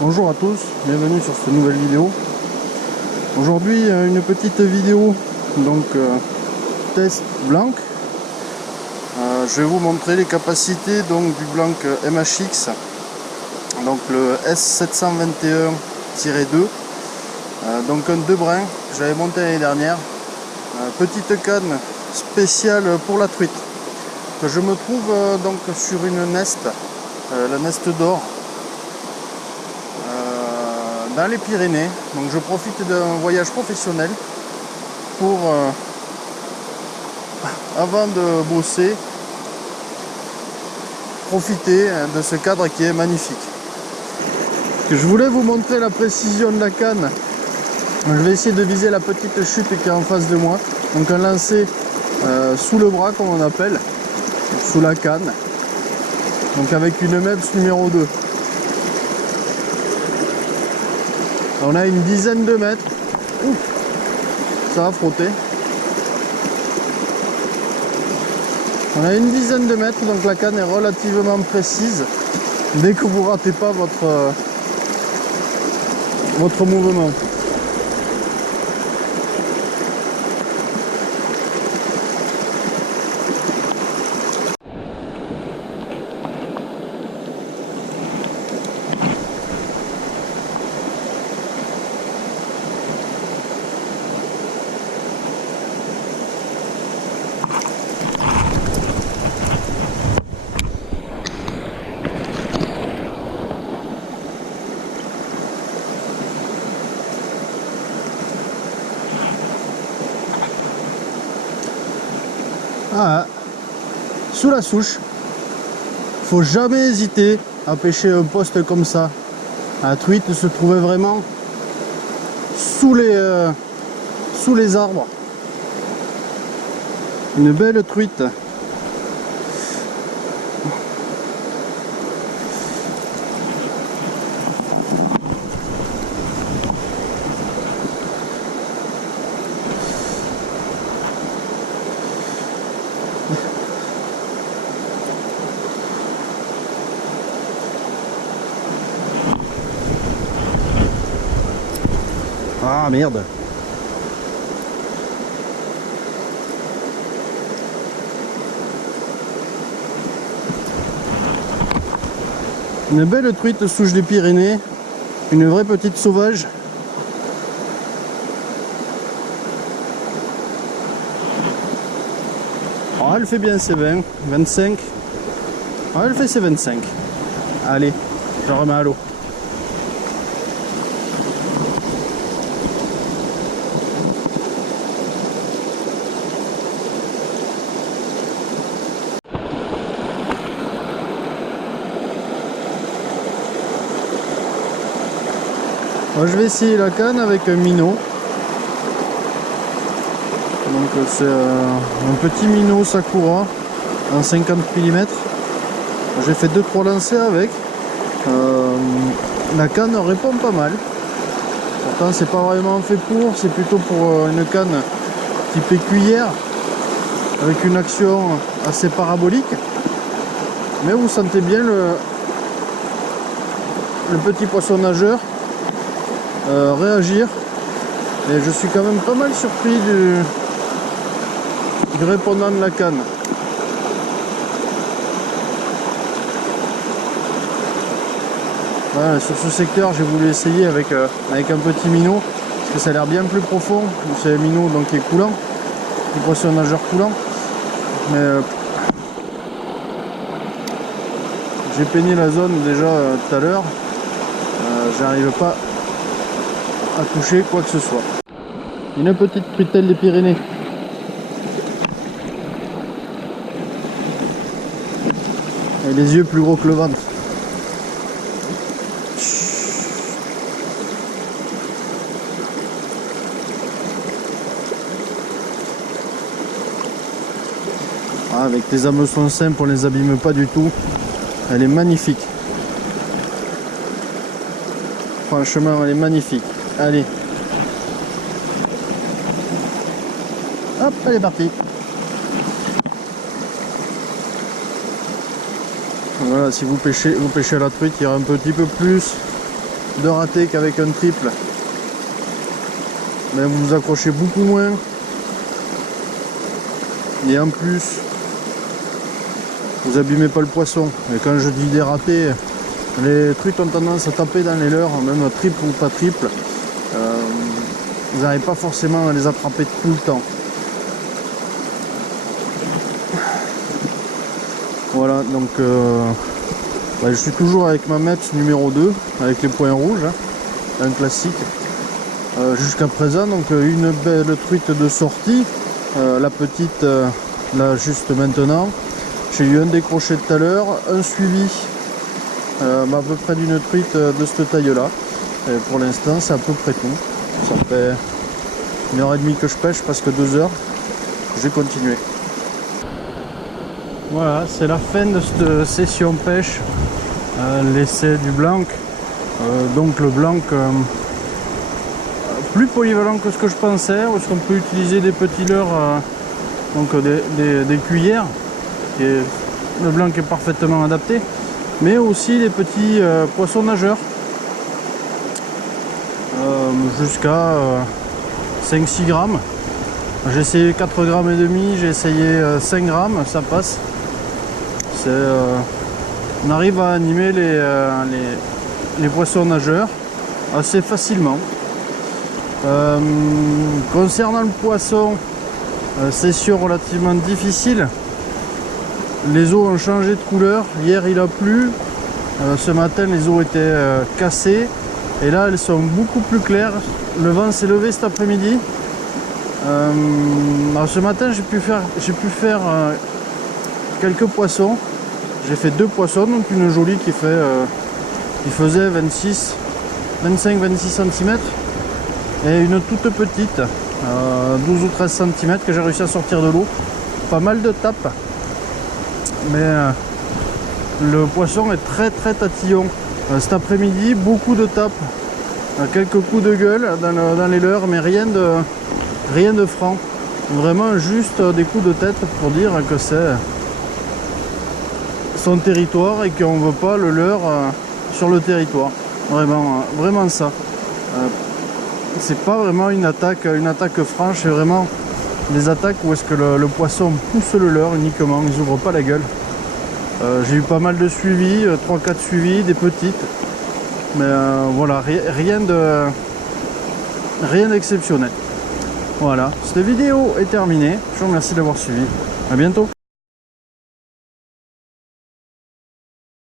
Bonjour à tous, bienvenue sur cette nouvelle vidéo. Aujourd'hui une petite vidéo test blanc. Je vais vous montrer les capacités du blanc MHX, donc le S721-2, donc un 2 brins que j'avais monté l'année dernière. Petite canne spéciale pour la truite que je me trouve sur une Nest, la Nest d'Or, dans les Pyrénées. Donc je profite d'un voyage professionnel pour avant de bosser, profiter de ce cadre qui est magnifique. Je voulais vous montrer la précision de la canne. Je vais essayer de viser la petite chute qui est en face de moi, donc un lancer sous le bras comme on appelle, sous la canne, donc avec une MEPS numéro 2. On a une dizaine de mètres. Ouf, ça a frotté. On a une dizaine de mètres, donc la canne est relativement précise dès que vous ratez pas votre mouvement. Ah, sous la souche, faut jamais hésiter à pêcher un poste comme ça. La truite se trouvait vraiment sous les arbres. Une belle truite. Ah merde. Une belle truite souche des Pyrénées, une vraie petite sauvage. Oh, elle fait bien ses 20, 25. Oh, elle fait ses 25. Allez, je remets à l'eau. Je vais essayer la canne avec un minot. Donc c'est un petit minot Sakura en 50 mm. J'ai fait 2-3 lancers avec. La canne répond pas mal. Pourtant c'est pas vraiment fait pour, c'est plutôt pour une canne type écuyère avec une action assez parabolique. Mais vous sentez bien le petit poisson nageur réagir, et je suis quand même pas mal surpris du répondant de la canne. Voilà, sur ce secteur j'ai voulu essayer avec un petit minot parce que ça a l'air bien plus profond. C'est un minot donc qui est coulant, du poisson nageur coulant, mais j'ai peigné la zone déjà tout à l'heure, j'arrive pas à toucher quoi que ce soit. Une petite truitelle des Pyrénées. Et les yeux plus gros que le ventre. Ah, avec des hameçons simples, on les abîme pas du tout. Elle est magnifique. Franchement, elle est magnifique. Allez. Hop, elle est partie. Voilà, si vous pêchez à la truite, il y aura un petit peu plus de rater qu'avec un triple. Mais vous vous accrochez beaucoup moins. Et en plus, vous abîmez pas le poisson. Et quand je dis des ratés, les truites ont tendance à taper dans les leurres, même triple ou pas triple. Vous n'arrivez pas forcément à les attraper tout le temps. Voilà, donc je suis toujours avec ma mètre numéro 2, avec les points rouges, hein, un classique. Jusqu'à présent, donc une belle truite de sortie, la petite là juste maintenant. J'ai eu un décroché tout à l'heure, un suivi à peu près d'une truite de cette taille là. Et pour l'instant c'est à peu près tout. Ça fait 1h30 que je pêche, presque 2 heures. Je vais continuer. Voilà, c'est la fin de cette session pêche. L'essai du blanc. Donc le blanc plus polyvalent que ce que je pensais, parce qu'on peut utiliser des petits leurres, donc des cuillères. Et le blanc est parfaitement adapté, mais aussi les petits poissons nageurs. Jusqu'à 5-6 grammes. J'ai essayé 4 grammes et demi, j'ai essayé 5 grammes, ça passe. On arrive à animer les poissons nageurs assez facilement. Concernant le poisson, session relativement difficile. Les eaux ont changé de couleur. Hier il a plu, ce matin les eaux étaient cassées. Et là elles sont beaucoup plus claires. Le vent s'est levé cet après-midi. Ce matin j'ai pu faire quelques poissons. J'ai fait 2 poissons, donc une jolie qui faisait 25-26 cm et une toute petite 12 ou 13 cm que j'ai réussi à sortir de l'eau. Pas mal de tapes, mais le poisson est très tatillon. Cet après-midi, beaucoup de tapes, quelques coups de gueule dans les leurres, mais rien de franc. Vraiment juste des coups de tête pour dire que c'est son territoire et qu'on ne veut pas le leurre sur le territoire. Vraiment ça. C'est pas vraiment une attaque franche, c'est vraiment des attaques où est-ce que le poisson pousse le leurre uniquement, ils n'ouvrent pas la gueule. J'ai eu pas mal de suivis, 3-4 suivis, des petites, mais voilà, rien d'exceptionnel. Voilà, cette vidéo est terminée, je vous remercie d'avoir suivi, à bientôt.